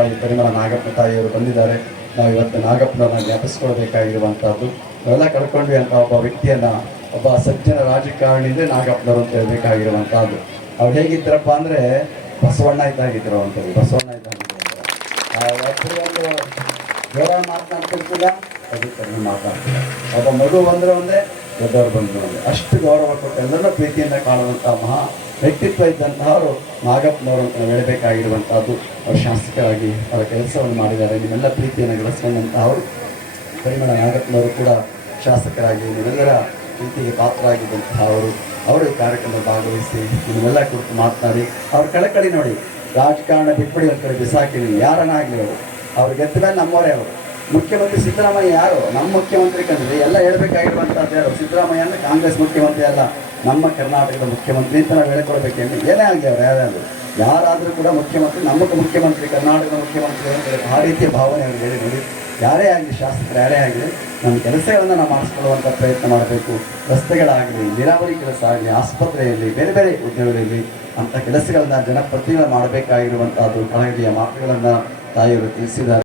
ಸಲುವಾಗಿ ಪರಿಮಳ ನಾಗಪ್ಪ ತಾಯಿಯವರು ಬಂದಿದ್ದಾರೆ. ನಾವು ಇವತ್ತು ನಾಗಪ್ಪನವ್ರನ್ನ ಜ್ಞಾಪಿಸ್ಕೊಳ್ಬೇಕಾಗಿರುವಂಥದ್ದು. ನಾವೆಲ್ಲ ಕಳ್ಕೊಂಡ್ವಿ ಅಂತ ಒಬ್ಬ ವ್ಯಕ್ತಿಯನ್ನು, ಒಬ್ಬ ಸಜ್ಜನ ರಾಜಕಾರಣಿಂದ್ರೆ ನಾಗಪ್ಪನವರು ಅಂತ ಹೇಳಬೇಕಾಗಿರುವಂಥದ್ದು. ಅವ್ರು ಹೇಗಿದ್ದರಪ್ಪ ಅಂದರೆ ಬಸವಣ್ಣ ಇದ್ದಾಗಿದ್ರು ಅಂತೇಳಿ, ಬಸವಣ್ಣ ಇದ್ದಾಗಿದ್ರು ಒಂದು ಜೋರ ಮಾತನಾಡ್ತಿರ್ತಿಲ್ಲ, ಅದಕ್ಕೆ ಮಾತಾಡ್ತಿಲ್ಲ. ಒಬ್ಬ ಮಗು ಬಂದರೂ ಒಂದೇ, ದೊಡ್ಡವರು ಬಂದರು ಒಂದೇ, ಅಷ್ಟು ಗೌರವ ಕೊಟ್ಟು ಎಲ್ಲರನ್ನೂ ಪ್ರೀತಿಯಿಂದ ಕಾಣುವಂಥ ಮಹಾ ವ್ಯಕ್ತಿತ್ವ ಇದ್ದಂತಹವರು ನಾಗಪ್ಪನವರು ಅಂತ ಹೇಳಬೇಕಾಗಿರುವಂಥದ್ದು. ಅವರು ಶಾಸಕರಾಗಿ ಅವರ ಕೆಲಸವನ್ನು ಮಾಡಿದ್ದಾರೆ. ನಿಮ್ಮೆಲ್ಲ ಪ್ರೀತಿಯನ್ನು ಗಳಿಸ್ಕೊಂಡಂತಹವರು ಪರಿಮಳ ನಾಗಪ್ಪನವರು ಕೂಡ ಶಾಸಕರಾಗಿ ನಿಮ್ಮೆಲ್ಲರ ಪ್ರೀತಿಗೆ ಪಾತ್ರರಾಗಿದ್ದಂತಹ ಅವರು ಈ ಕಾರ್ಯಕ್ರಮದಲ್ಲಿ ಭಾಗವಹಿಸಿ ನಿಮ್ಮೆಲ್ಲ ಕುರಿತು ಮಾತನಾಡಿ ಅವ್ರ ಕಳಕಳಿ ನೋಡಿ. ರಾಜಕಾರಣ ಬಿಟ್ಬಿಡಿ ಒಂದು ಕಡೆ ಬಿಸಾಕಿ, ಯಾರನ್ನಾಗಲಿ ಅವ್ರು ಗೆದ್ದ ಮೇಲೆ ನಮ್ಮವರೇ. ಅವರು ಮುಖ್ಯಮಂತ್ರಿ ಸಿದ್ದರಾಮಯ್ಯ ಯಾರು? ನಮ್ಮ ಮುಖ್ಯಮಂತ್ರಿ ಕಂಡ್ರೆ ಎಲ್ಲ ಹೇಳ್ಬೇಕಾಗಿರುವಂಥದ್ದು ಯಾರು? ಸಿದ್ದರಾಮಯ್ಯ ಅಂದರೆ ಕಾಂಗ್ರೆಸ್ ಮುಖ್ಯಮಂತ್ರಿ ಅಲ್ಲ, ನಮ್ಮ ಕರ್ನಾಟಕದ ಮುಖ್ಯಮಂತ್ರಿ ಅಂತ ನಾವು ಹೇಳ್ಕೊಳ್ಬೇಕೇನು? ಏನೇ ಆಗಲಿ ಅವ್ರು ಯಾರಾದರೂ ಕೂಡ ಮುಖ್ಯಮಂತ್ರಿ, ನಮ್ಮ ಮುಖ್ಯಮಂತ್ರಿ, ಕರ್ನಾಟಕದ ಮುಖ್ಯಮಂತ್ರಿ ಅಂತ ಆ ರೀತಿಯ ಭಾವನೆ ಅವ್ರಿಗೆ ಹೇಳಿ ನೋಡಿ. ಯಾರೇ ಆಗಲಿ, ಶಾಸಕರು ಯಾರೇ ಆಗಲಿ, ನಮ್ಮ ಕೆಲಸಗಳನ್ನು ನಾವು ಮಾಡಿಸ್ಕೊಳ್ಳುವಂಥ ಪ್ರಯತ್ನ ಮಾಡಬೇಕು. ರಸ್ತೆಗಳಾಗಲಿ, ನೀರಾವರಿ ಕೆಲಸ ಆಗಲಿ, ಆಸ್ಪತ್ರೆಯಲ್ಲಿ, ಬೇರೆ ಬೇರೆ ಉದ್ಯೋಗಗಳಲ್ಲಿ ಅಂಥ ಕೆಲಸಗಳನ್ನು ಜನಪ್ರತಿನಿಧಿಗಳು ಮಾಡಬೇಕಾಗಿರುವಂಥದ್ದು ಕಳಕಳಿಯ ಮಾತುಗಳನ್ನು ತಾಯಿಯವರು ತಿಳಿಸಿದ್ದಾರೆ.